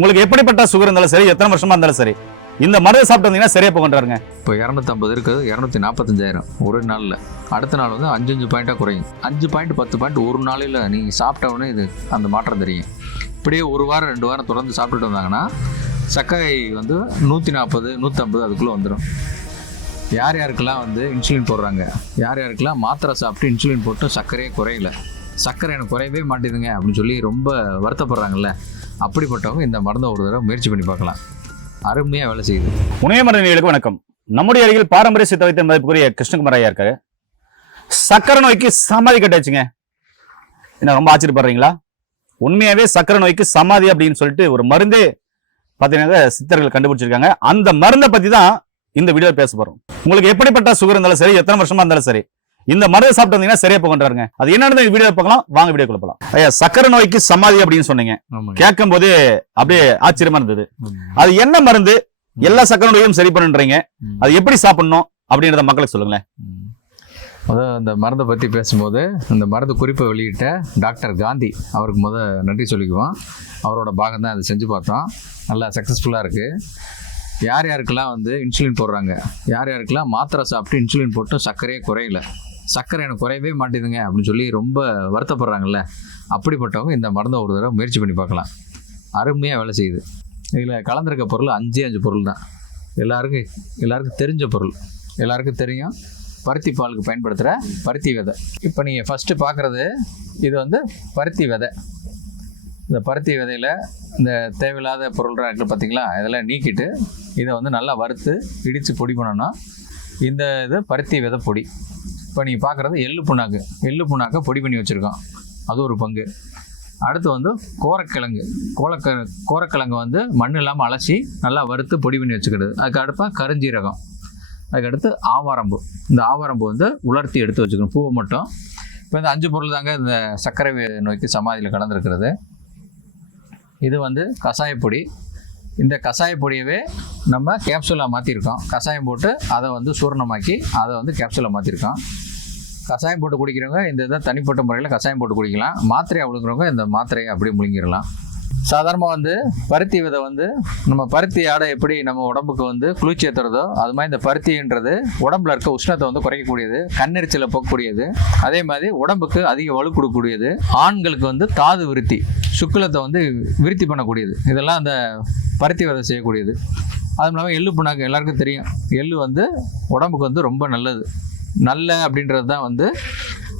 உங்களுக்கு எப்படிப்பட்ட சுகர் இருந்தாலும் சரி எத்தனை வருஷமா இருந்தாலும் சரி இந்த மருந்து சாப்பிட்டு வந்தீங்கன்னா சரியா போகின்றாருங்க இப்போ இரநூத்தம்பது இருக்குது இரநூத்தி நாற்பத்தஞ்சாயிரம் ஒரு நாளில். அடுத்த நாள் வந்து அஞ்சு அஞ்சு பாயிண்ட்டாக குறையும். அஞ்சு பாயிண்ட் பத்து பாயிண்ட் ஒரு நாளில் நீங்கள் சாப்பிட்டவனே இது அந்த மாற்றம் தெரியும். இப்படியே ஒரு வாரம் ரெண்டு வாரம் தொடர்ந்து சாப்பிட்டுட்டு வந்தாங்கன்னா சர்க்கரை வந்து நூற்றி நாற்பது நூற்றம்பது அதுக்குள்ளே வந்துடும் யார் யாருக்கெல்லாம் வந்து இன்சுலின் போடுறாங்க? யார் யாருக்கெல்லாம் மாத்திரை சாப்பிட்டு இன்சுலின் போட்டு சர்க்கரையே குறையல? சர்க்கரை எனக்கு குறையவே மாட்டேதுங்க அப்படின்னு சொல்லி ரொம்ப வருத்தப்படுறாங்கல்ல. அப்படிப்பட்டவங்க இந்த மருந்தை ஒரு தடவை முயற்சி பண்ணி பார்க்கலாம். அருமையாக வேலை செய்யுது. உணவு மருந்துகளுக்கு வணக்கம். நம்முடைய அருகில் பாரம்பரிய சித்த வைத்த மதிப்புக்குரிய கிருஷ்ணகுமார் ஐயா இருக்காரு. சக்கரை நோய்க்கு சமாதி கட்டாச்சுங்க என்ன ரொம்ப ஆச்சரியப்படுறீங்களா? உண்மையாவே சக்கரை நோய்க்கு சமாதி அப்படின்னு சொல்லிட்டு ஒரு மருந்தே பார்த்தீங்கன்னா சித்தர்கள் கண்டுபிடிச்சிருக்காங்க. அந்த மருந்தை பத்தி தான் இந்த வீடியோ பேச போறோம். உங்களுக்கு எப்படிப்பட்ட சுகர் இருந்தாலும் சரி எத்தனை வருஷமா இருந்தாலும் சரி இந்த மருந்தை சாப்பிட்டு வந்தீங்கன்னா சரியா போகின்றாருங்க அது என்னன்னு வீடியோ பார்க்கலாம். வாங்க வீடியோ போகலாம் ஐயா சக்கரை நோய்க்கு சமாதி அப்படின்னு சொன்னீங்க. கேட்கும் போதே அப்படியே ஆச்சரியமா இருந்தது. அது என்ன மருந்து? எல்லா சக்கரை நோயும் சரி பண்ணுன்றீங்க. அது எப்படி சாப்பிடணும் அப்படின்றத மக்களுக்கு சொல்லுங்களேன். முதல் இந்த மருந்தை பற்றி பேசும்போது இந்த மருந்து குறிப்பை வெளியிட்ட டாக்டர் காந்தி அவருக்கு முத நன்றி சொல்லிக்குவோம். அவரோட பாகம் தான் அதை செஞ்சு பார்த்தோம். நல்லா சக்ஸஸ்ஃபுல்லாக இருக்குது யார் யாருக்கெல்லாம் வந்து இன்சுலின் போடுறாங்க? யார் யாருக்கெல்லாம் மாத்திரை சாப்பிட்டு இன்சுலின் போட்டு சர்க்கரையே குறையல? சர்க்கரை எனக்கு குறையவே மாட்டேதுங்க அப்படின்னு சொல்லி ரொம்ப வருத்தப்படுறாங்கல்ல. அப்படிப்பட்டவங்க இந்த மருந்தை ஒரு தடவை முயற்சி பண்ணி பார்க்கலாம். அருமையாக வேலை செய்யுது. இதில் கலந்துருக்க பொருள் அஞ்சே அஞ்சு பொருள் தான். எல்லாருக்கும் எல்லாருக்கும் தெரிஞ்ச பொருள். எல்லாருக்கும் தெரியும். பருத்தி பாலுக்கு பயன்படுத்துகிற பருத்தி விதை. இப்போ நீங்கள் ஃபஸ்ட்டு பார்க்குறது இது வந்து பருத்தி விதை. இந்த பருத்தி விதையில் இந்த தேவையில்லாத பொருள்லாம் இருக்குது பார்த்தீங்களா இதெல்லாம் நீக்கிட்டு இதை வந்து நல்லா வறுத்து இடித்து பொடி பண்ணோன்னா இந்த இது பருத்தி விதை பொடி. இப்போ நீங்கள் பார்க்குறது எள்ளு புண்ணாக்கு. எள்ளு புண்ணாக்கை பொடி பண்ணி வச்சுருக்கோம் அது ஒரு பங்கு. அடுத்து வந்து கோரக்கிழங்கு. கோலக்க கோரக்கிழங்கு வந்து மண் இல்லாமல் அலசி நல்லா வறுத்து பொடி பண்ணி வச்சுக்கிறது. அதுக்கு அடுப்பாக கருஞ்சீரகம். அதுக்கடுத்து ஆவாரம்பு. இந்த ஆவாரம்பு வந்து உலர்த்தி எடுத்து வச்சுக்கணும். பூவை மட்டும். இப்போ இந்த அஞ்சு பொருள் தாங்க இந்த சர்க்கரை நோய்க்கு சமாதியில் கலந்துருக்கிறது. இது வந்து கஷாயப்பொடி இந்த கஷாயப்பொடியவே நம்ம கேப்சூலாக மாற்றிருக்கோம் கஷாயம் போட்டு அதை வந்து சூரணமாக்கி அதை வந்து கேப்சூலாக மாற்றிருக்கோம் கஷாயம் போட்டு குடிக்கிறவங்க இந்த இதை தனிப்பட்ட முறையில் கஷாயம் போட்டு குடிக்கலாம். மாத்திரையை விழுங்குறவங்க இந்த மாத்திரையை அப்படியே முழுங்கிடலாம். சாதாரணமாக வந்து பருத்தி விதை வந்து நம்ம பருத்தி ஆடை எப்படி நம்ம உடம்புக்கு வந்து குளிர்ச்சி ஏற்றுறதோ அது மாதிரி இந்த பருத்தின்றது உடம்புல இருக்க உஷ்ணத்தை வந்து குறைக்கக்கூடியது கண்ணெரிச்சலை போகக்கூடியது அதே மாதிரி உடம்புக்கு அதிக வலு கொடுக்கக்கூடியது ஆண்களுக்கு வந்து தாது விருத்தி சுக்குலத்தை வந்து விருத்தி பண்ணக்கூடியது. இதெல்லாம் அந்த பருத்தி விதை செய்யக்கூடியது. அதுவும் இல்லாமல் எள்ளு புண்ணாக்கு எல்லாருக்கும் தெரியும். எள்ளு வந்து உடம்புக்கு வந்து ரொம்ப நல்லது. நல்ல அப்படின்றது தான் வந்து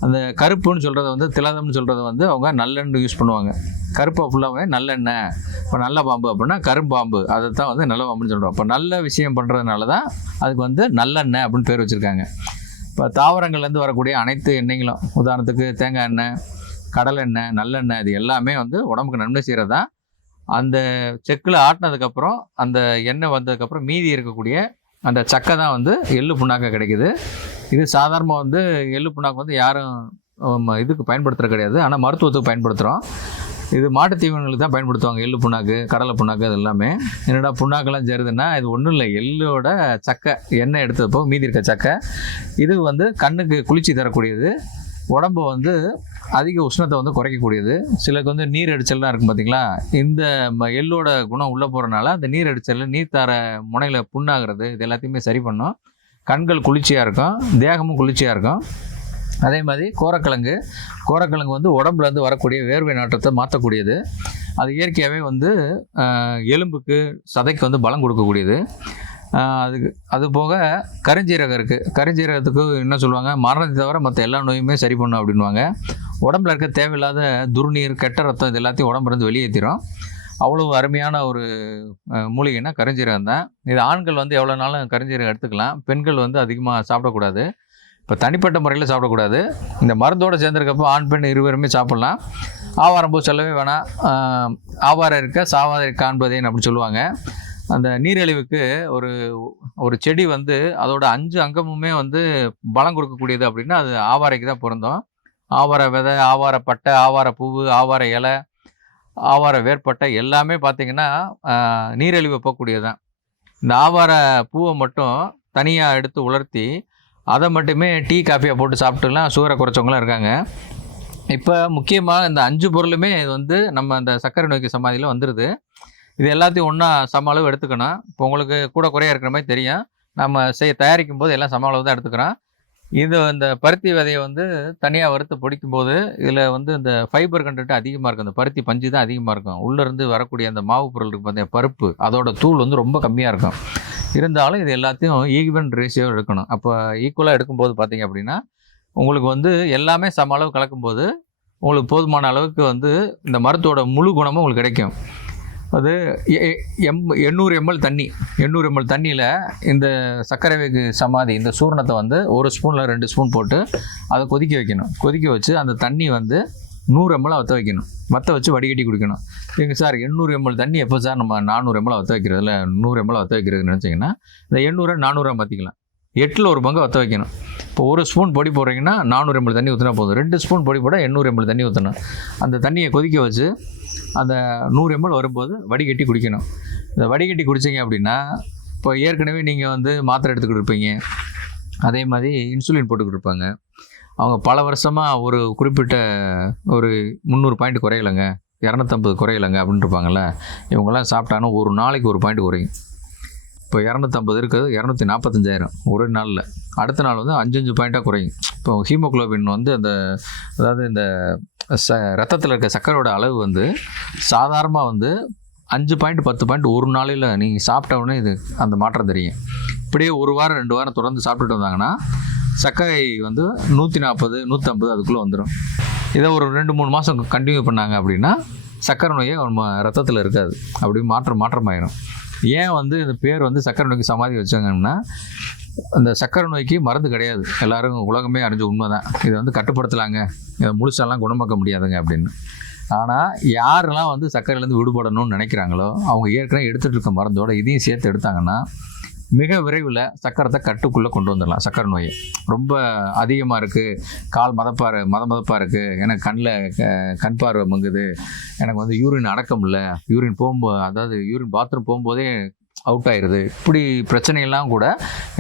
அந்த கருப்புன்னு சொல்கிறத வந்து திலதம்னு சொல்கிறத வந்து அவங்க நல்லெண்ணெய் யூஸ் பண்ணுவாங்க. கருப்பை ஃபுல்லாகவே நல்லெண்ணெய். இப்போ நல்ல பாம்பு அப்படின்னா கரும்பாம்பு அதை தான் வந்து நல்ல பாம்புன்னு சொல்கிறோம் இப்போ நல்ல விஷயம் பண்ணுறதுனால தான் அதுக்கு வந்து நல்லெண்ணெய் அப்படின்னு பேர் வச்சுருக்காங்க. இப்போ தாவரங்கள்லேருந்து வரக்கூடிய அனைத்து எண்ணெய்களும் உதாரணத்துக்கு தேங்காய் எண்ணெய் கடலெண்ணெய் நல்லெண்ணெய் இது எல்லாமே வந்து உடம்புக்கு நன்மை செய்கிறது தான் அந்த செக்கில் ஆட்டினதுக்கப்புறம் அந்த எண்ணெய் வந்ததுக்கப்புறம் மீதி இருக்கக்கூடிய அந்த சக்கை தான் வந்து எள்ளு புண்ணாக்க கிடைக்குது. இது சாதாரணமாக வந்து எள்ளு புண்ணாக்கு வந்து யாரும் இதுக்கு பயன்படுத்துகிற கிடையாது. ஆனால் மருத்துவத்துக்கு பயன்படுத்துகிறோம் இது மாட்டுத் தீவனங்களுக்கு தான் பயன்படுத்துவாங்க எள்ளு புண்ணாக்கு கடலை புண்ணாக்கு அது எல்லாமே. என்னடா புண்ணாக்கெல்லாம் சேருதுன்னா இது ஒன்றும் இல்லை எள்ளோட சக்கை எண்ணெய் எடுத்தப்போ மீதி இருக்க சக்கை இது வந்து கண்ணுக்கு குளிர்ச்சி தரக்கூடியது. உடம்பு வந்து அதிக உஷ்ணத்தை வந்து குறைக்கக்கூடியது. சிலருக்கு வந்து நீர் அடிச்சல்லாம் இருக்கும் பார்த்தீங்களா இந்த ம- எள்ளோட குணம் உள்ளே போகிறனால அந்த நீர் அடிச்சல் நீர் தர முனையில் புண்ணாகிறது இது எல்லாத்தையுமே சரி பண்ணும். கண்கள் குளிர்ச்சியாக இருக்கும் தேகமும் குளிர்ச்சியாக இருக்கும். அதே மாதிரி கோரக்கிழங்கு. கோரக்கிழங்கு வந்து உடம்புலேருந்து வரக்கூடிய வேர்வை நாற்றத்தை மாற்றக்கூடியது அது இயற்கையாகவே வந்து எலும்புக்கு சதைக்கு வந்து பலம் கொடுக்கக்கூடியது. அதுக்கு அது போக கருஞ்சீரகம் இருக்குது கருஞ்சீரகத்துக்கு என்ன சொல்லுவாங்க? மரணத்தை தவிர மற்ற எல்லா நோயுமே சரி பண்ணும் அப்படின்வாங்க உடம்புல இருக்க தேவையில்லாத துர்நீர் கெட்ட ரத்தம் இது எல்லாத்தையும் உடம்புலேருந்து வெளியேற்றிடும் அவ்வளோ அருமையான ஒரு மூலிகைனா மூலிகைன்னா கருஞ்சீரகம் தான். இது ஆண்கள் வந்து எவ்வளோ நாளும் கருஞ்சீரகம் எடுத்துக்கலாம். பெண்கள் வந்து அதிகமாக சாப்பிடக்கூடாது. இப்போ தனிப்பட்ட முறையில் சாப்பிடக்கூடாது. இந்த மருந்தோடு சேர்ந்துருக்கப்போ ஆண் பெண் இருவருமே சாப்பிட்லாம். ஆவாரம் பூ சொல்லவே வேணாம். ஆவாரம் இருக்க சாவாதை காண்பதேன் அப்படின்னு சொல்லுவாங்க. அந்த நீரிழிவுக்கு ஒரு ஒரு செடி வந்து அதோட அஞ்சு அங்கமுமே வந்து பலம் கொடுக்கக்கூடியது அப்படின்னா அது ஆவாரைக்கு தான் பிறந்தோம் ஆவார விதை ஆவார பட்டை ஆவார பூவு ஆவார இலை ஆவார வேர்பட்டை எல்லாமே பார்த்தீங்கன்னா நீரிழிவு போகக்கூடியது தான் இந்த ஆவார பூவை மட்டும் தனியாக எடுத்து உலர்த்தி அதை மட்டுமே டீ காஃபியாக போட்டு சாப்பிட்டுலாம் சுகரை குறைச்சவங்களாம் இருக்காங்க. இப்போ முக்கியமாக இந்த அஞ்சு பொருளுமே இது வந்து நம்ம அந்த சர்க்கரை நோய்க்கு சமாதியில் வந்துடுது இது எல்லாத்தையும் ஒன்றா சம அளவு எடுத்துக்கணும். இப்போ உங்களுக்கு கூட குறையாக இருக்கிற மாதிரி தெரியும். நம்ம செய்ய தயாரிக்கும் போது எல்லாம் சம அளவு தான் எடுத்துக்கிறோம். இது இந்த பருத்தி விதையை வந்து தனியாக வறுத்து பொடிக்கும் போது இதில் வந்து இந்த ஃபைபர் கண்டென்ட் அதிகமாக இருக்கும். இந்த பருத்தி பஞ்சு தான் அதிகமாக இருக்கும். உள்ளேருந்து வரக்கூடிய அந்த மாவு பொருள் இருக்கு பார்த்தீங்க பருப்பு அதோட தூள் வந்து ரொம்ப கம்மியாக இருக்கும். இருந்தாலும் இது எல்லாத்தையும் ஈக்குவன் ரேஷியோ எடுக்கணும். அப்போ ஈக்குவலாக எடுக்கும்போது பார்த்தீங்க அப்படின்னா உங்களுக்கு வந்து எல்லாமே சம அளவு கலக்கும்போது உங்களுக்கு போதுமான அளவுக்கு வந்து இந்த மரத்தோட முழு குணமும் உங்களுக்கு கிடைக்கும். அது எ- எம் எண்ணூறு எம்எல் தண்ணி எண்ணூறு எம்எல் தண்ணியில் இந்த சர்க்கரை வேகு சமாதி இந்த சூர்ணத்தை வந்து ஒரு ஸ்பூனில் ரெண்டு ஸ்பூன் போட்டு அதை கொதிக்க வைக்கணும். கொதிக்க வச்சு அந்த தண்ணி வந்து நூறு எம்எல் வற்ற வைக்கணும். வற்ற வச்சு வடிகட்டி குடிக்கணும். எங்கள் சார் எண்ணூறு எம்எல் தண்ணி எப்போ சார் நம்ம நானூறு எம்எல் வற்ற வைக்கிறதுல? நூறு எம்எல் வற்ற வைக்கிறதுன்னு நினச்சிங்கன்னா இந்த எண்ணூறு நானூறு மாற்றிக்கலாம் எட்டில் ஒரு பங்கு வற்ற வைக்கணும். இப்போ ஒரு ஸ்பூன் பொடி போடுறீங்கன்னா நானூறு எம்எல் தண்ணி ஊற்றினா போதும். ரெண்டு ஸ்பூன் பொடி போட எண்ணூறு எம்எல் தண்ணி ஊற்றணும் அந்த தண்ணியை கொதிக்க வச்சு அந்த நூறு எம்எல் வரும்போது வடிகட்டி குடிக்கணும். இந்த வடிகட்டி குடிச்சிங்க அப்படின்னா இப்போ ஏற்கனவே நீங்கள் வந்து மாத்திரை எடுத்துக்கிட்டு இருப்பீங்க. அதே மாதிரி இன்சுலின் போட்டுக்கிட்டு இருப்பாங்க. அவங்க பல வருஷமாக ஒரு குறிப்பிட்ட ஒரு முந்நூறு பாயிண்ட் குறையலைங்க. இரநூத்தம்பது குறையலைங்க அப்படின்ட்டு இருப்பாங்கள்ல இவங்கெல்லாம் சாப்பிட்டாங்கன்னா ஒரு நாளைக்கு ஒரு பாயிண்ட் குறையும். இப்போ இரநூத்தம்பது இருக்குது இரநூத்தி நாற்பத்தஞ்சாயிரம் ஒரு நாளில். அடுத்த நாள் வந்து அஞ்சஞ்சு பாயிண்ட்டாக குறையும். இப்போ ஹீமோக்ளோபின் வந்து அந்த அதாவது இந்த ச ரத்தத்தில் இருக்க சர்க்கரையோட அளவு வந்து சாதாரணமாக வந்து அஞ்சு பாயிண்ட் பத்து பாயிண்ட் ஒரு நாளையில் நீங்கள் சாப்பிட்ட உடனே இது அந்த மாற்றம் தெரியும். இப்படியே ஒரு வாரம் ரெண்டு வாரம் தொடர்ந்து சாப்பிட்டுட்டு வந்தாங்கன்னா சர்க்கரை வந்து நூற்றி நாற்பது நூற்றம்பது அதுக்குள்ளே வந்துடும் இதை ஒரு ரெண்டு மூணு மாதம் கண்டினியூ பண்ணாங்க அப்படின்னா சர்க்கரை நோயே நம்ம ரத்தத்தில் இருக்காது. அப்படி மாற்றம் மாற்றமாயிடும் ஏன் வந்து இந்த பேர் வந்து சர்க்கரை நோய்க்கு சமாதி வச்சாங்கன்னா அந்த சர்க்கரை நோய்க்கு மருந்து கிடையாது. எல்லாரும் உலகமே அறிஞ்ச உண்மை தான் இதை வந்து கட்டுப்படுத்தலாங்க. இதை முழுசாலாம் குணமாக்க முடியாதுங்க அப்படின்னு. ஆனால் யாரெல்லாம் வந்து சர்க்கரையிலேருந்து விடுபடணும்னு நினைக்கிறாங்களோ அவங்க ஏற்கனவே எடுத்துகிட்டு இருக்க மருந்தோட இதையும் சேர்த்து எடுத்தாங்கன்னா மிக விரைவில் சக்கரத்தை கட்டுக்குள்ளே கொண்டு வந்துடலாம் சக்கரை நோயை. ரொம்ப அதிகமாக இருக்குது கால் மதப்பார் மத மதப்பாக இருக்குது எனக்கு கண்ணில் கண் பார்வை மங்குது. எனக்கு வந்து யூரின் அடக்கம் இல்லை. யூரின் போகும்போது அதாவது யூரின் பாத்ரூம் போகும்போதே அவுட் ஆயிடுது இப்படி பிரச்சனையெல்லாம் கூட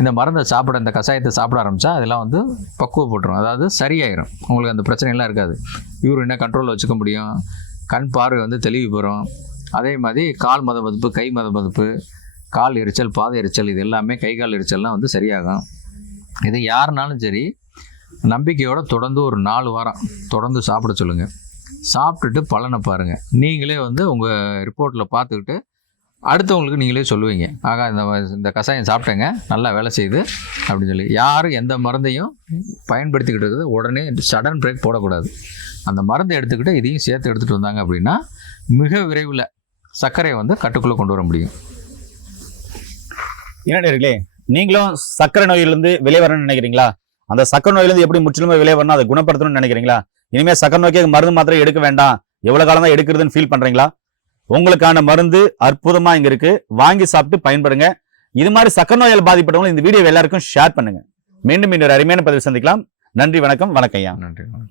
இந்த மருந்தை சாப்பிட இந்த கஷாயத்தை சாப்பிட ஆரம்பித்தா அதெல்லாம் வந்து பக்குவப்பட்டுரும். அதாவது சரியாயிரும். உங்களுக்கு அந்த பிரச்சனையெல்லாம் இருக்காது. யூரினை கண்ட்ரோலில் வச்சுக்க முடியும்? கண் பார்வை வந்து தெளிவு பெறும். அதே மாதிரி கால் மத மதிப்பு கை மத மதிப்பு கால் எரிச்சல் பாத எரிச்சல் இது எல்லாமே கை கால் எரிச்சல்லாம் வந்து சரியாகும். இது யாருனாலும் சரி நம்பிக்கையோடு தொடர்ந்து ஒரு நாலு வாரம் தொடர்ந்து சாப்பிட சொல்லுங்கள் சாப்பிட்டுட்டு பலனை பாருங்கள் நீங்களே வந்து உங்கள் ரிப்போர்ட்டில் பார்த்துக்கிட்டு அடுத்தவங்களுக்கு நீங்களே சொல்லுவீங்க. ஆகா இந்த இந்த கஷாயம் சாப்பிட்டேங்க. நல்லா வேலை செய்யுது அப்படின்னு சொல்லி. யாரும் எந்த மருந்தையும் பயன்படுத்திக்கிட்டு இருக்குது உடனே சடன் பிரேக் போடக்கூடாது. அந்த மருந்தை எடுத்துக்கிட்டு இதையும் சேர்த்து எடுத்துகிட்டு வந்தாங்க அப்படின்னா மிக விரைவில் சர்க்கரையை வந்து கட்டுக்குள்ளே கொண்டு வர முடியும். என்னடே நீங்களும் சர்க்கரை நோயிலிருந்து வெளியே வரணும்னு நினைக்கிறீங்களா? அந்த சக்கரை நோயிலிருந்து எப்படி முற்றிலுமே வெளியே வரணும் அதை குணப்படுத்தணும்னு நினைக்கிறீங்களா? இனிமேல் சக்கரை நோய்க்கு மருந்து மாத்திரை எடுக்க வேண்டாம். எவ்வளோ காலம் தான் எடுக்கிறதுன்னு ஃபீல் பண்ணுறீங்களா உங்களுக்கான மருந்து அற்புதமாக இங்கே இருக்கு. வாங்கி சாப்பிட்டு பயன்படுங்க. இது மாதிரி சக்கர நோயால் பாதிப்பட்டவங்களும் இந்த வீடியோ எல்லாருக்கும் ஷேர் பண்ணுங்க. மீண்டும் இன்னொரு அருமையான பதிவு சந்திக்கலாம். நன்றி வணக்கம் வணக்கம் ஐயா. நன்றி